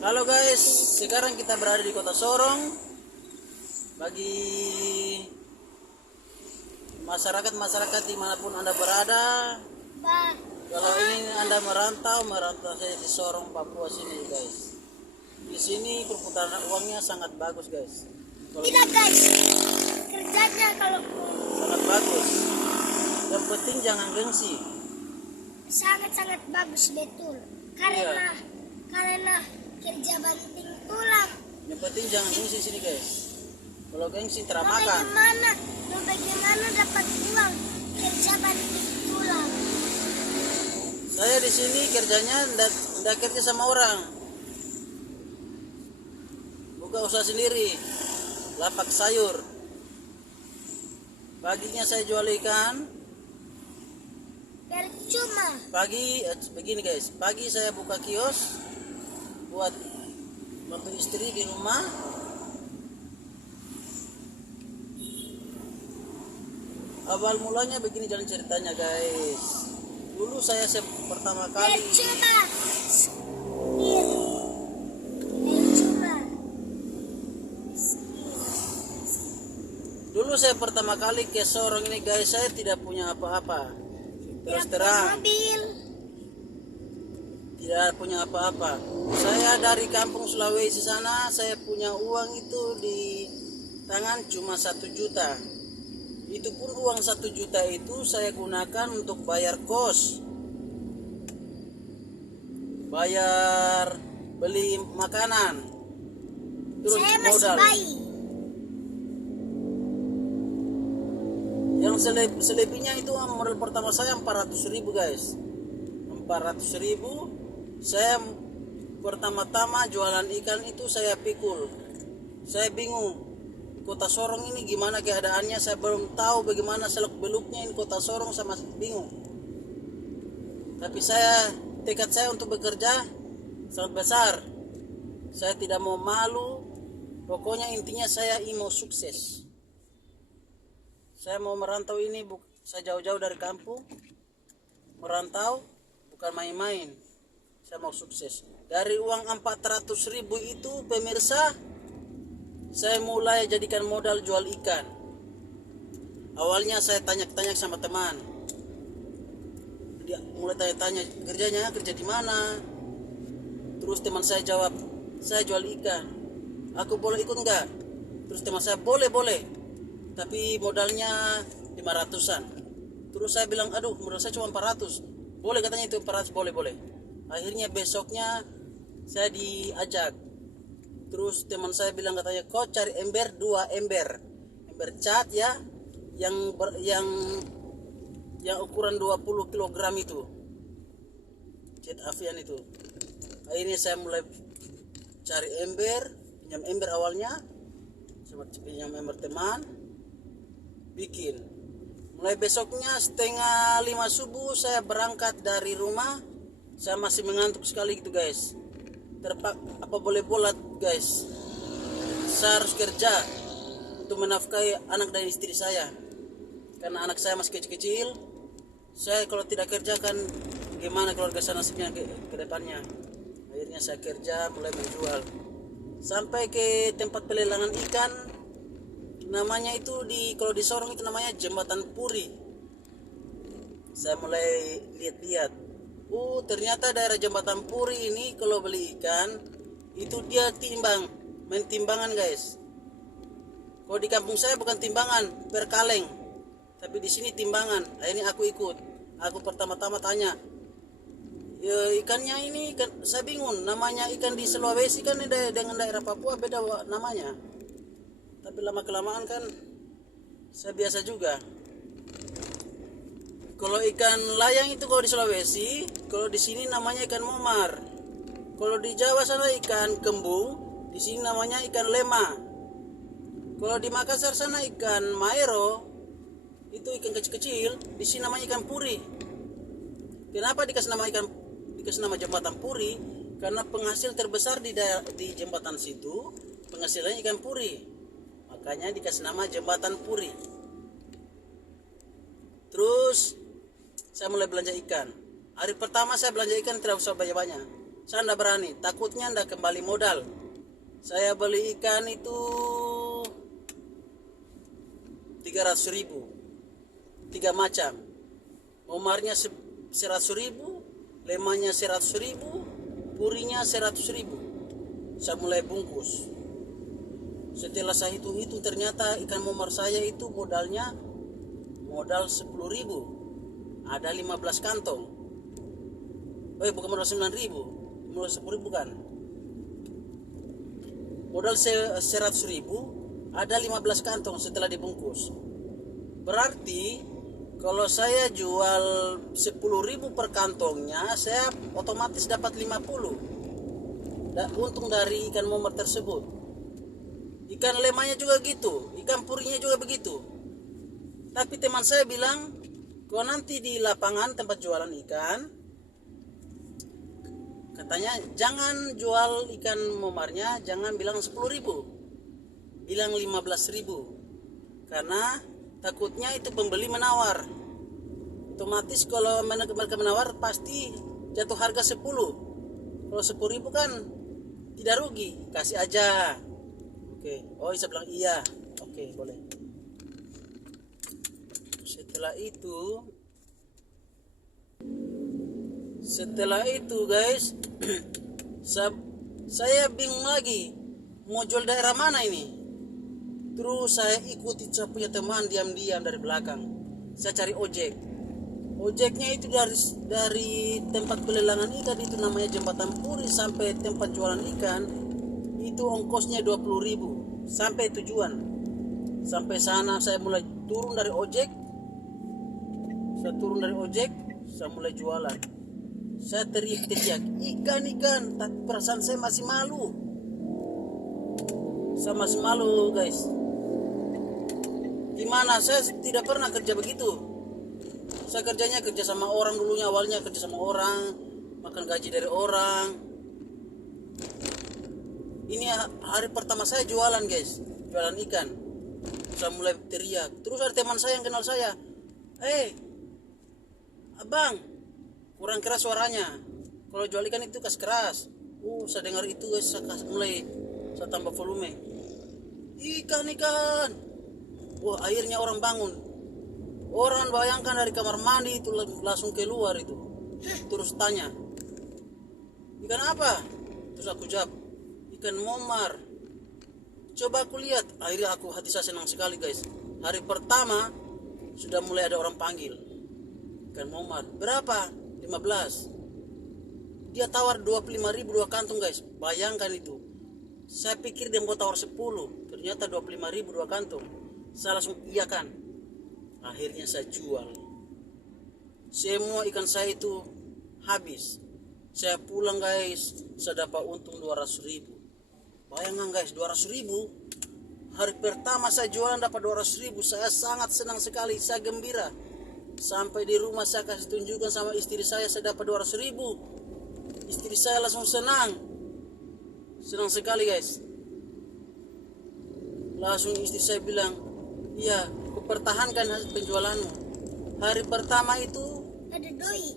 Halo guys, sekarang kita berada di Kota Sorong. Bagi masyarakat dimanapun Anda berada, kalau ini Anda merantau saya di Sorong, Papua sini guys. Di sini perputaran uangnya sangat bagus guys. Tidak guys, kerjanya kalau sangat bagus. Yang penting jangan gengsi. sangat-sangat bagus betul. Karena kerja banting tulang. Yang penting jangan gengsi sini guys. Kalau gengsi Mau teramakan. bagaimana dapat uang kerja banting tulang? Saya di sini kerjanya ndak kerja sama orang. Buka usaha sendiri. Lapak sayur. Paginya saya jual ikan. Percuma. Begini guys, pagi saya buka kios buat bantu istri di rumah. Awal mulanya begini jalan ceritanya guys. Dulu saya pertama kali Percuma. Dulu saya pertama kali ke Sorong ini guys, saya tidak punya apa-apa. Terus terang, Mobil. tidak punya apa-apa. Saya dari kampung Sulawesi sana, saya punya uang itu di tangan cuma 1 juta. Itu pun uang 1 juta itu saya gunakan untuk bayar kos, bayar beli makanan, terus Saya masih modal. bayi. Yang selebihnya itu modal pertama saya 400.000 guys. 400.000 saya pertama-tama jualan ikan itu saya pikul. Saya bingung Kota Sorong ini gimana keadaannya, saya belum tahu bagaimana seluk beluknya ini Kota Sorong, saya masih bingung. Tapi tekad saya untuk bekerja sangat besar. Saya tidak mau malu. Pokoknya intinya saya ingin mau sukses. Saya mau merantau ini, saya jauh-jauh dari kampung. Merantau bukan main-main. Saya mau sukses. Dari uang 400.000 itu pemirsa, saya mulai jadikan modal jual ikan. Awalnya saya tanya-tanya sama teman. Dia mulai tanya-tanya kerja di mana. Terus teman saya jawab, saya jual ikan. Aku boleh ikut enggak? Terus teman saya, boleh. Tapi modalnya 500-an. Terus saya bilang, aduh modal saya cuma 400. Boleh katanya itu 400, boleh. Akhirnya besoknya saya diajak. Terus teman saya bilang katanya, kau cari ember 2 ember. Ember cat ya, yang ukuran 20 kg itu. Cat Avian itu. Akhirnya saya mulai cari ember, pinjam ember awalnya. Sama pinjam ember teman. Bikin. Mulai besoknya 4:30 subuh saya berangkat dari rumah. Saya masih mengantuk sekali gitu guys. Apa boleh buat guys, saya harus kerja untuk menafkahi anak dan istri saya. Karena anak saya masih kecil-kecil. Saya kalau tidak kerja kan gimana keluarga saya nasibnya ke depannya. Akhirnya saya kerja, mulai menjual. Sampai ke tempat pelelangan ikan. Namanya itu kalau di Sorong itu namanya Jembatan Puri. Saya mulai lihat-lihat. Ternyata daerah Jembatan Puri ini kalau beli ikan itu dia main timbangan guys. Kalau di kampung saya bukan timbangan per kaleng, tapi di sini timbangan. Akhirnya aku ikut. Aku pertama-tama tanya, ikannya ini kan saya bingung. Namanya ikan di Sulawesi kan dengan daerah Papua beda namanya. Tapi lama kelamaan kan saya biasa juga. Kalau ikan layang itu kalau di Sulawesi, kalau di sini namanya ikan momar. Kalau di Jawa sana ikan kembung, di sini namanya ikan lema. Kalau di Makassar sana ikan maero, itu ikan kecil-kecil, di sini namanya ikan puri. Kenapa dikasih nama Jembatan Puri? Karena penghasil terbesar di jembatan situ penghasilannya ikan puri. Makanya dikasih nama Jembatan Puri. Terus saya mulai belanja ikan. Hari pertama saya belanja ikan tidak usah banyak-banyak. Saya ndak berani, takutnya ndak kembali modal. Saya beli ikan itu 300.000, 3 macam. Omarnya 100.000, lemanya 100.000, purinya 100.000. Saya mulai bungkus. Setelah saya hitung-hitung, ternyata ikan momar saya itu modal 10.000. Ada 15 kantong. Bukan modal 9.000, modal 10.000 kan. Modal 100.000, ada 15 kantong setelah dibungkus. Berarti kalau saya jual 10.000 per kantongnya, saya otomatis dapat 50. Untung dari ikan momar tersebut. Ikan lemanya juga gitu, ikan purinya juga begitu. Tapi teman saya bilang, kalau nanti di lapangan tempat jualan ikan, katanya jangan jual ikan momarnya, jangan bilang 10.000, bilang 15.000. Karena takutnya itu pembeli menawar. Otomatis kalau mereka menawar pasti jatuh harga 10. Kalau 10.000 kan tidak rugi, kasih aja. Oke, oh saya bilang iya. Oke, boleh. Setelah itu guys, saya bingung lagi mau jual daerah mana ini. Terus saya ikuti saya punya teman diam-diam dari belakang. Saya cari ojek. Ojeknya itu dari tempat pelelangan ikan itu namanya Jembatan Puri sampai tempat jualan ikan itu ongkosnya 20.000 sampai tujuan. Sampai sana saya mulai turun dari ojek. Saya mulai jualan. Saya teriak-teriak, ikan, tapi perasaan saya masih malu. Saya masih malu guys. Gimana, saya tidak pernah kerja begitu. Saya kerja sama orang dulunya, awalnya kerja sama orang, makan gaji dari orang. Ini hari pertama saya jualan guys, jualan ikan. Saya mulai teriak. Terus ada teman saya yang kenal saya, abang, kurang keras suaranya. Kalau jual ikan itu keras. Saya dengar itu guys, saya tambah volume. Ikan. Wah, akhirnya orang bangun. Orang bayangkan dari kamar mandi itu langsung keluar itu. Terus tanya, ikan apa? Terus aku jawab, ikan momar. Coba aku lihat. Akhirnya hati saya senang sekali guys. Hari pertama sudah mulai ada orang panggil. Ikan momar, berapa? 15. Dia tawar 25.000 2 kantung guys. Bayangkan itu. Saya pikir dia mau tawar 10. Ternyata 25.000 2 kantung. Saya langsung iyakan. Akhirnya saya jual. Semua ikan saya itu habis. Saya pulang guys, saya dapat untung 200.000. Bayangkan guys, 200.000. Hari pertama saya jualan dapat 200.000. Saya sangat senang sekali, saya gembira. Sampai di rumah saya kasih tunjukkan sama istri saya dapat 200.000. Istri saya langsung senang sekali guys. Langsung istri saya bilang, iya, pertahankan hasil penjualanmu. Hari pertama itu Ada doi.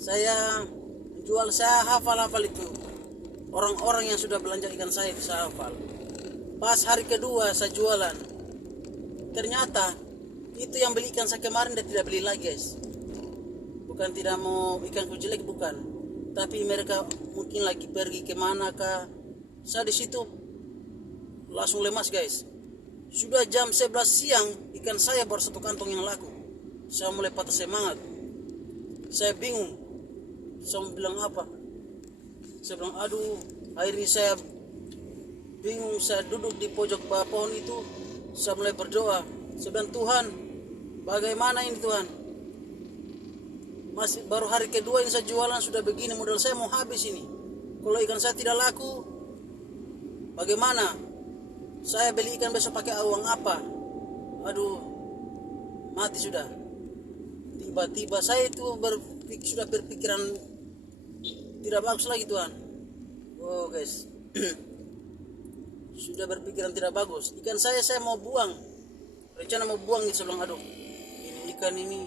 saya jual, saya hafal itu. Orang-orang yang sudah belanja ikan saya bisa hafal. Pas hari kedua saya jualan, ternyata itu yang beli ikan saya kemarin dia tidak beli lagi guys. Bukan tidak mau ikanku jelek, bukan. Tapi mereka mungkin lagi pergi kemana kah. Saya di situ langsung lemas guys. Sudah jam 11 siang, ikan saya baru 1 kantong yang laku. Saya mulai patah semangat. Saya bingung. Saya bilang apa? Saya bilang, aduh, akhirnya saya bingung. Saya duduk di pojok bawah pohon itu. Saya mulai berdoa. Saya bilang, Tuhan, bagaimana ini Tuhan? Masih baru hari kedua ini saya jualan sudah begini, modal saya mau habis ini. Kalau ikan saya tidak laku, bagaimana? Saya beli ikan besok pakai uang apa? Aduh, mati sudah. Tiba-tiba saya itu sudah berpikiran tidak bagus lagi Tuhan. Oh guys, sudah berpikiran tidak bagus. Ikan saya mau buang. Rencana mau buang nih, saya bilang, aduh, ini ikan ini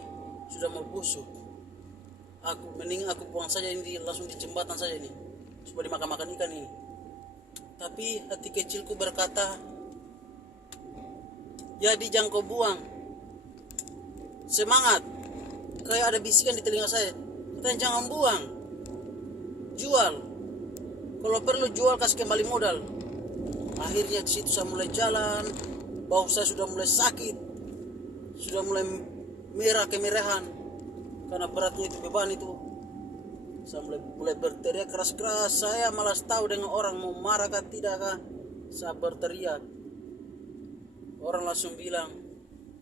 sudah mau busuk. aku buang saja ini langsung di jembatan saja ini, supaya dimakan-makan ikan ini. Tapi hati kecilku berkata, jadi jangan kau buang, semangat. Kayak ada bisikan di telinga saya, kita jangan buang, jual, kalau perlu jual, kasih kembali modal. Akhirnya di situ saya mulai jalan, bau saya sudah mulai sakit, sudah mulai merah kemerahan karena beratnya itu, beban itu. Saya mulai berteriak keras-keras. Saya malas tahu dengan orang mau marah kah tidak kah. Saya berteriak. Orang langsung bilang,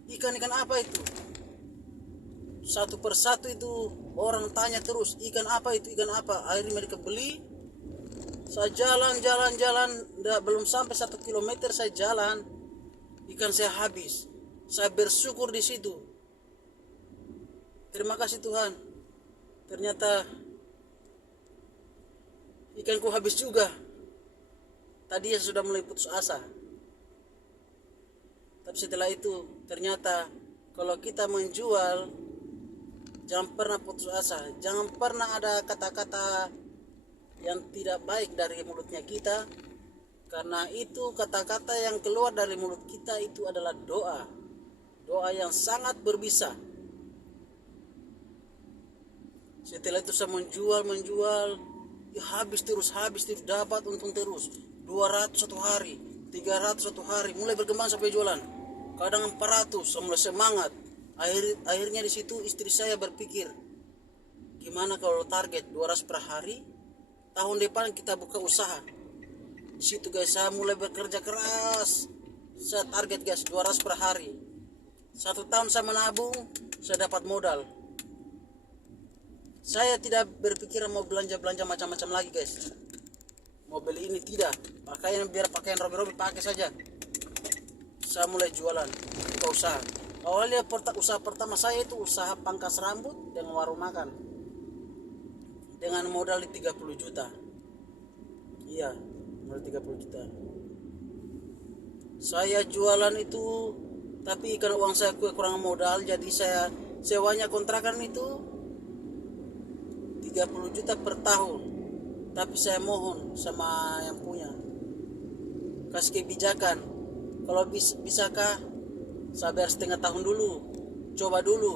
ikan apa itu? Satu persatu itu orang tanya terus, ikan apa itu, ikan apa? Akhirnya mereka beli. Saya jalan, belum sampai 1 kilometer saya jalan, ikan saya habis. Saya bersyukur di situ. Terima kasih Tuhan. Ternyata ikanku habis juga. Tadi saya sudah mulai putus asa. Tapi setelah itu ternyata kalau kita menjual, jangan pernah putus asa. Jangan pernah ada kata-kata yang tidak baik dari mulutnya kita. Karena itu kata-kata yang keluar dari mulut kita itu adalah doa. Doa yang sangat berbisa. Setelah itu saya menjual, ya habis terus, dapat untung terus. 200 satu hari, 300 satu hari, mulai berkembang sampai jualan. Kadang 400, saya mulai semangat. Akhirnya di situ istri saya berpikir, gimana kalau target 200 per hari, tahun depan kita buka usaha. Di situ guys, saya mulai bekerja keras. Saya target guys 200 per hari. 1 tahun saya menabung, saya dapat modal. Saya tidak berpikiran mau belanja macam-macam lagi guys. Mau beli ini tidak, biar pakaian Robi pakai saja. Saya mulai jualan, buka usaha. Awalnya usaha pertama saya itu usaha pangkas rambut dengan warung makan, dengan modal 30 juta. Iya, modal 30 juta. Saya jualan itu, tapi karena uang saya kurang modal, jadi saya sewanya kontrakan itu 30 juta per tahun. Tapi saya mohon sama yang punya, kasih kebijakan, kalau bisakah saya bayar setengah tahun dulu, coba dulu.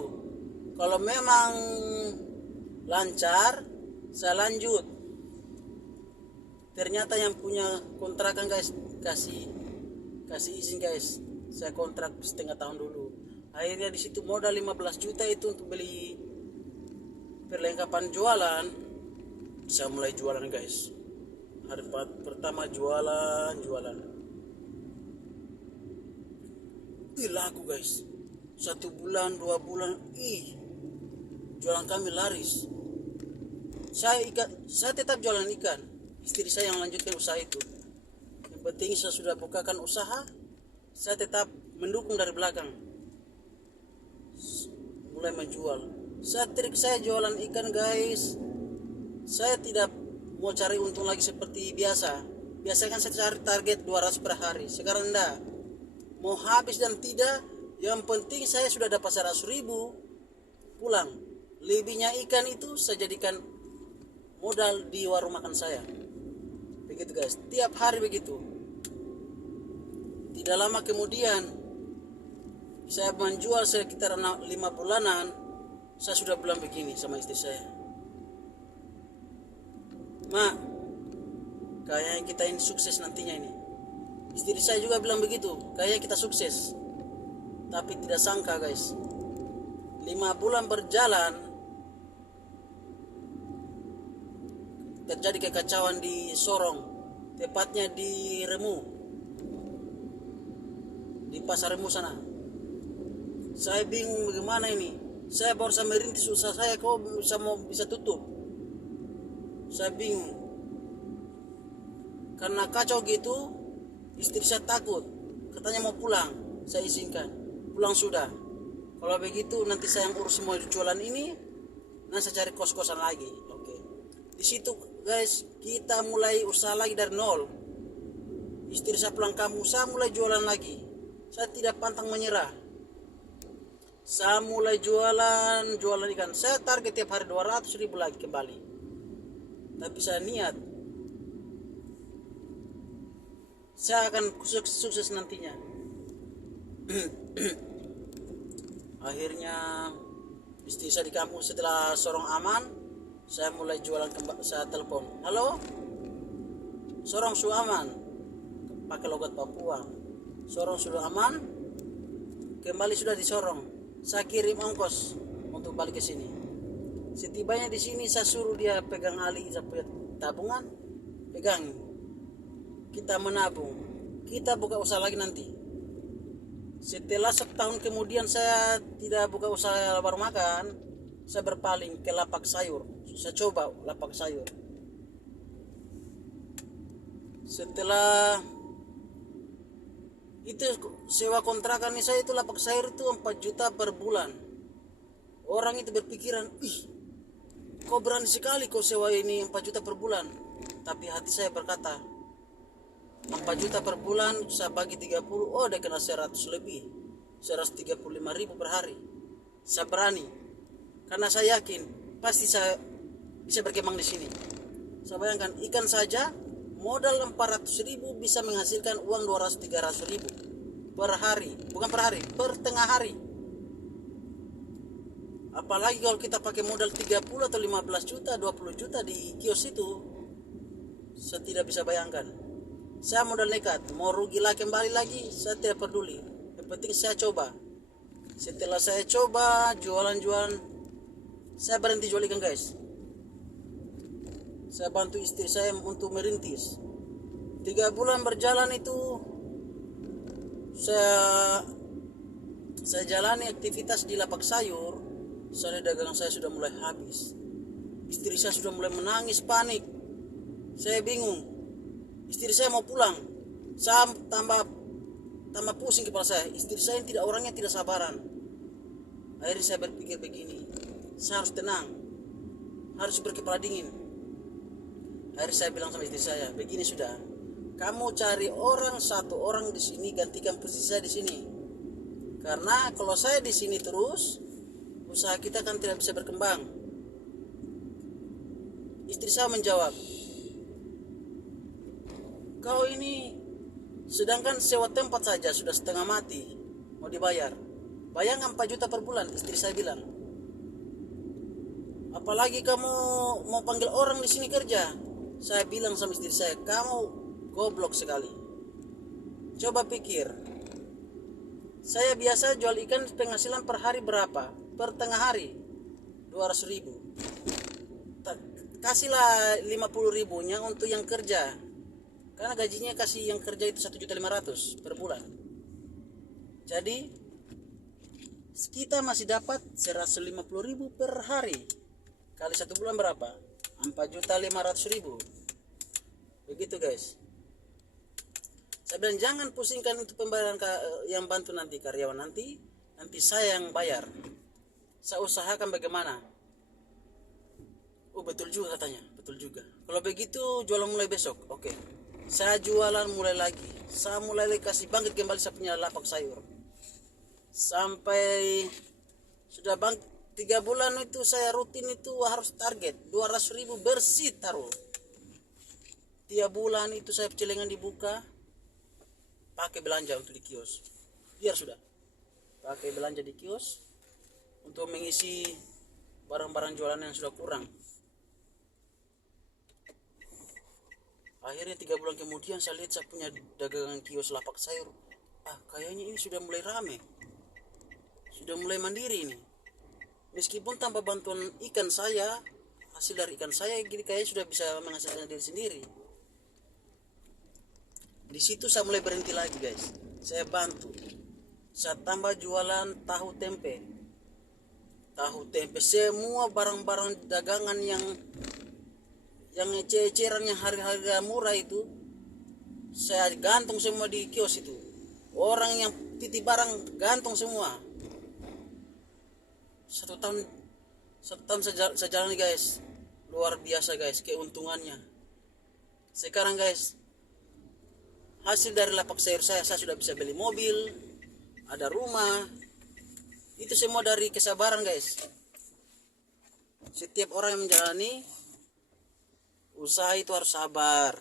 Kalau memang lancar, saya lanjut. Ternyata yang punya kontrakan guys kasih izin guys, saya kontrak setengah tahun dulu. Akhirnya di situ modal 15 juta itu untuk beli perlengkapan jualan. Saya mulai jualan guys. Hari pertama jualan. Laku guys. 1 bulan, 2 bulan, jualan kami laris. Saya tetap jualan ikan. Istri saya yang lanjutkan usaha itu. Yang penting saya sudah bukakan usaha, saya tetap mendukung dari belakang. Mulai menjual. Trik saya jualan ikan guys, saya tidak mau cari untung lagi seperti biasa. Biasanya kan saya cari target 200 per hari. Sekarang enggak, mau habis dan tidak, yang penting saya sudah dapat 100 ribu pulang. Lebihnya ikan itu saya jadikan modal di warung makan saya. Begitu guys, tiap hari begitu. Tidak lama kemudian saya menjual sekitar 5 bulanan, saya sudah bilang begini sama istri saya, "Ma, kayaknya kita ini sukses nantinya ini." Istri saya juga bilang begitu, kayaknya kita sukses. Tapi tidak sangka guys, 5 bulan berjalan, terjadi kekacauan di Sorong, tepatnya di Remu, di pasar Remu sana. Saya bingung bagaimana ini. Saya baru saja merintis usaha saya, kok bisa tutup. Saya bingung. Karena kacau gitu, istri saya takut. Katanya mau pulang, saya izinkan. Pulang sudah. Kalau begitu nanti saya yang urus semua jualan ini, nanti saya cari kos-kosan lagi. Oke. Di situ guys, kita mulai usaha lagi dari nol. Istri saya pulang kampung, saya mulai jualan lagi. Saya tidak pantang menyerah. Saya mulai jualan ikan. Saya target tiap hari 200.000 lagi kembali. Tapi saya niat saya akan sukses nantinya. Akhirnya istri saya di kampung setelah sorong aman, saya mulai jualan kembali. Saya telepon, halo, sorong su aman, pakai logat Papua. Sorong sudah aman, kembali sudah disorong. Saya kirim ongkos untuk balik ke sini. Setibanya di sini saya suruh dia pegang alih saya punya tabungan, pegang. Kita menabung, kita buka usaha lagi nanti. Setelah setahun kemudian saya tidak buka usaha warung makan, saya berpaling ke lapak sayur. Saya coba lapak sayur. Setelah itu sewa kontrakan saya itu lapak sayur itu 4 juta per bulan. Orang itu berpikiran, ih, kok berani sekali kau sewa ini 4 juta per bulan. Tapi hati saya berkata, 4 juta per bulan saya bagi 30, oh dia kena 100 lebih, 135.000 per hari. Saya berani karena saya yakin pasti saya bisa berkembang di sini. Saya bayangkan ikan saja modal 400.000 bisa menghasilkan uang 200-300.000 per hari, bukan per hari, per tengah hari. Apalagi kalau kita pakai modal 30 atau 15 juta, 20 juta di kios itu, saya tidak bisa bayangkan. Saya modal nekat, mau rugi lah kembali lagi, saya tidak peduli. Yang penting saya coba. Setelah saya coba jualan-jualan, saya berhenti jual ikan guys. Saya bantu istri saya untuk merintis. 3 bulan berjalan itu, saya jalani aktivitas di lapak sayur. Soalnya dagangan saya sudah mulai habis. Istri saya sudah mulai menangis panik. Saya bingung. Istri saya mau pulang. Saya tambah pusing kepala saya. Istri saya yang orangnya tidak sabaran. Akhirnya saya berpikir begini, saya harus tenang, harus berkepala dingin. Akhirnya saya bilang sama istri saya, begini sudah, kamu cari satu orang di sini gantikan posisi saya di sini. Karena kalau saya di sini terus, usaha kita kan tidak bisa berkembang. Istri saya menjawab, kau ini sedangkan sewa tempat saja sudah setengah mati mau dibayar. Bayangkan 4 juta per bulan, istri saya bilang. Apalagi kamu mau panggil orang di sini kerja. Saya bilang sama istri saya, kamu goblok sekali. Coba pikir. Saya biasa jual ikan penghasilan per hari berapa? Per tengah hari 200.000. Kasihlah 50.000-nya untuk yang kerja. Karena gajinya kasih yang kerja itu 1.500.000 per bulan. Jadi kita masih dapat 150.000 per hari. Kali 1 bulan berapa? 4.500.000. Begitu guys. Saya bilang jangan pusingkan itu pembayaran yang bantu nanti karyawan nanti saya yang bayar. Saya usahakan bagaimana. Oh betul juga katanya, betul juga. Kalau begitu jualan mulai besok, oke. Saya jualan mulai lagi. Saya mulai kasih bangkit kembali saya punya lapak sayur. Sampai sudah 3 bulan itu saya rutin itu harus target 200.000 bersih taruh. Tiap bulan itu saya celengan dibuka, pakai belanja untuk di kios. Biar sudah. Pakai belanja di kios untuk mengisi barang-barang jualan yang sudah kurang. Akhirnya 3 bulan kemudian saya lihat saya punya dagangan kios lapak sayur. Kayaknya ini sudah mulai rame. Sudah mulai mandiri ini. Meskipun tanpa bantuan ikan saya, hasil dari ikan saya gini kayaknya sudah bisa menghasilkan diri sendiri. Di situ saya mulai berhenti lagi guys. Saya bantu. Saya tambah jualan tahu tempe. Tahu tempe semua barang-barang dagangan yang eceran yang harga murah itu saya gantung semua di kios itu. Orang yang titip barang gantung semua. Satu tahun saya jalani guys. Luar biasa guys keuntungannya. Sekarang guys, hasil dari lapak sayur saya sudah bisa beli mobil, ada rumah, Itu semua dari kesabaran guys. Setiap orang yang menjalani usaha itu harus sabar,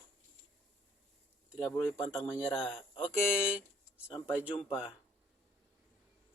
tidak boleh pantang menyerah. Oke, sampai jumpa.